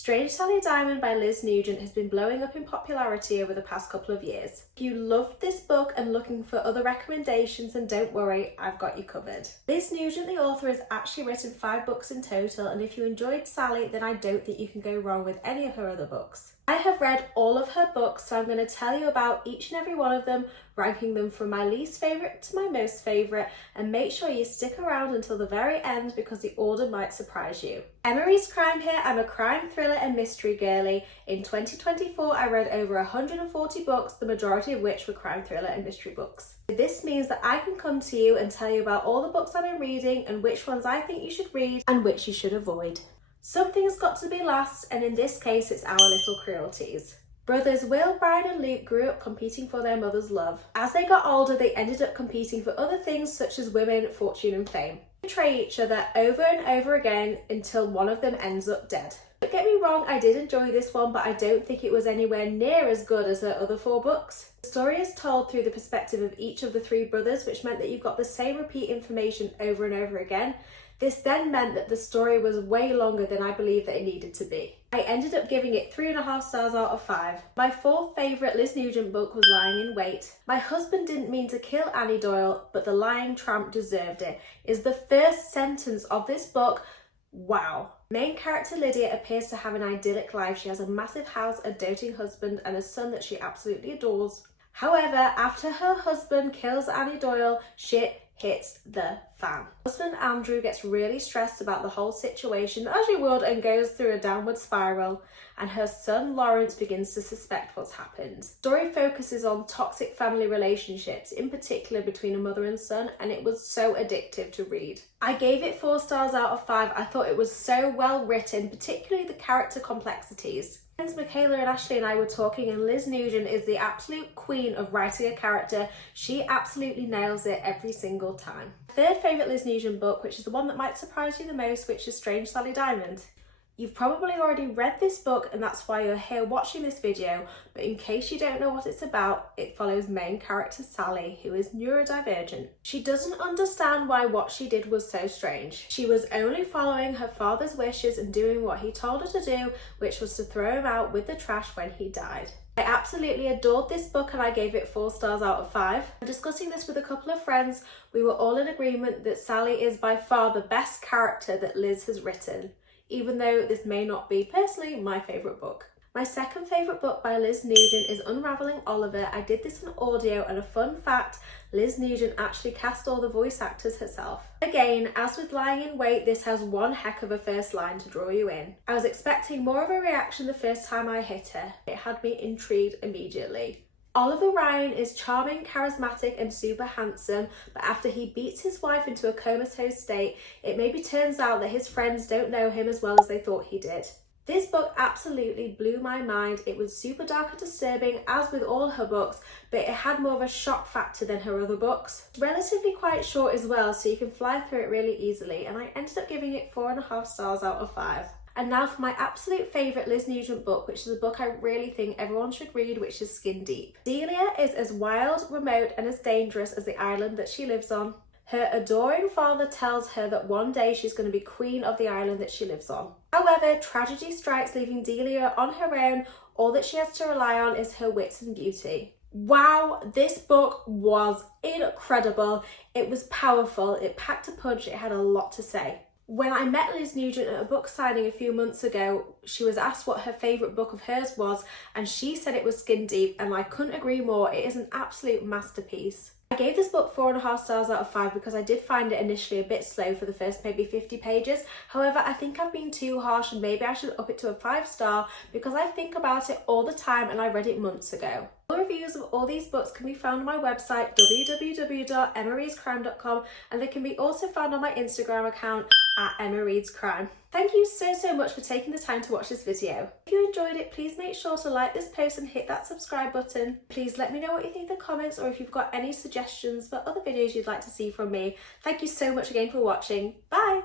Strange Sally Diamond by Liz Nugent has been blowing up in popularity over the past couple of years. If you loved this book and looking for other recommendations, then don't worry, I've got you covered. Liz Nugent, the author, has actually written 5 books in total, and if you enjoyed Sally, then I don't think you can go wrong with any of her other books. I have read all of her books, so I'm going to tell you about each and every one of them, ranking them from my least favourite to my most favourite, and make sure you stick around until the very end because the order might surprise you. Emma Reads Crime here. I'm a crime, thriller and mystery girly. In 2024 I read over 140 books, the majority of which were crime, thriller and mystery books. This means that I can come to you and tell you about all the books I've been reading and which ones I think you should read and which you should avoid. Something's got to be last, and in this case it's Our Little Cruelties. Brothers Will, Brian and Luke grew up competing for their mother's love. As they got older, they ended up competing for other things such as women, fortune and fame. They betray each other over and over again until one of them ends up dead. Don't get me wrong, I did enjoy this one, but I don't think it was anywhere near as good as her other 4 books. The story is told through the perspective of each of the 3 brothers, which meant that you got the same repeat information over and over again. This then meant that the story was way longer than I believed that it needed to be. I ended up giving it 3.5 stars out of 5. My 4th favourite Liz Nugent book was Lying in Wait. My husband didn't mean to kill Annie Doyle, but the lying tramp deserved it, is the first sentence of this book. Wow. Main character Lydia appears to have an idyllic life. She has a massive house, a doting husband and a son that she absolutely adores. However, after her husband kills Annie Doyle, shit hits the fan. Husband Andrew gets really stressed about the whole situation, as you would, and goes through a downward spiral, and her son Lawrence begins to suspect what's happened. The story focuses on toxic family relationships, in particular between a mother and son, and it was so addictive to read. I gave it 4 stars out of 5. I thought it was so well written, particularly the character complexities. Michaela and Ashley and I were talking, and Liz Nugent is the absolute queen of writing a character. She absolutely nails it every single time. 3rd favourite Liz Nugent book, which is the one that might surprise you the most, which is Strange Sally Diamond. You've probably already read this book and that's why you're here watching this video, but in case you don't know what it's about, it follows main character Sally, who is neurodivergent. She doesn't understand why what she did was so strange. She was only following her father's wishes and doing what he told her to do, which was to throw him out with the trash when he died. I absolutely adored this book and I gave it 4 stars out of 5. Discussing this with a couple of friends, we were all in agreement that Sally is by far the best character that Liz has written, even though this may not be personally my favourite book. My 2nd favourite book by Liz Nugent is Unravelling Oliver. I did this in audio, and a fun fact, Liz Nugent actually cast all the voice actors herself. Again, as with Lying in Wait, this has one heck of a first line to draw you in. I was expecting more of a reaction the first time I hit her. It had me intrigued immediately. Oliver Ryan is charming, charismatic and super handsome, but after he beats his wife into a comatose state, it maybe turns out that his friends don't know him as well as they thought he did. This book absolutely blew my mind. It was super dark and disturbing, as with all her books, but it had more of a shock factor than her other books. It's relatively quite short as well, so you can fly through it really easily, and I ended up giving it 4.5 stars out of 5. And now for my absolute favourite Liz Nugent book, which is a book I really think everyone should read, which is Skin Deep. Delia is as wild, remote and as dangerous as the island that she lives on. Her adoring father tells her that one day she's going to be queen of the island that she lives on. However, tragedy strikes, leaving Delia on her own. All that she has to rely on is her wits and beauty. Wow, this book was incredible. It was powerful, it packed a punch, it had a lot to say. When I met Liz Nugent at a book signing a few months ago, she was asked what her favourite book of hers was, and she said it was Skin Deep, and I couldn't agree more. It is an absolute masterpiece. I gave this book 4.5 stars out of 5 because I did find it initially a bit slow for the first maybe 50 pages. However, I think I've been too harsh and maybe I should up it to a 5-star because I think about it all the time and I read it months ago. All reviews of all these books can be found on my website www.emmareadscrime.com, and they can be also found on my Instagram account at @EmmaReadsCrime. Thank you so much for taking the time to watch this video. If you enjoyed it, please make sure to like this post and hit that subscribe button. Please let me know what you think in the comments, or if you've got any suggestions for other videos you'd like to see from me. Thank you so much again for watching. Bye!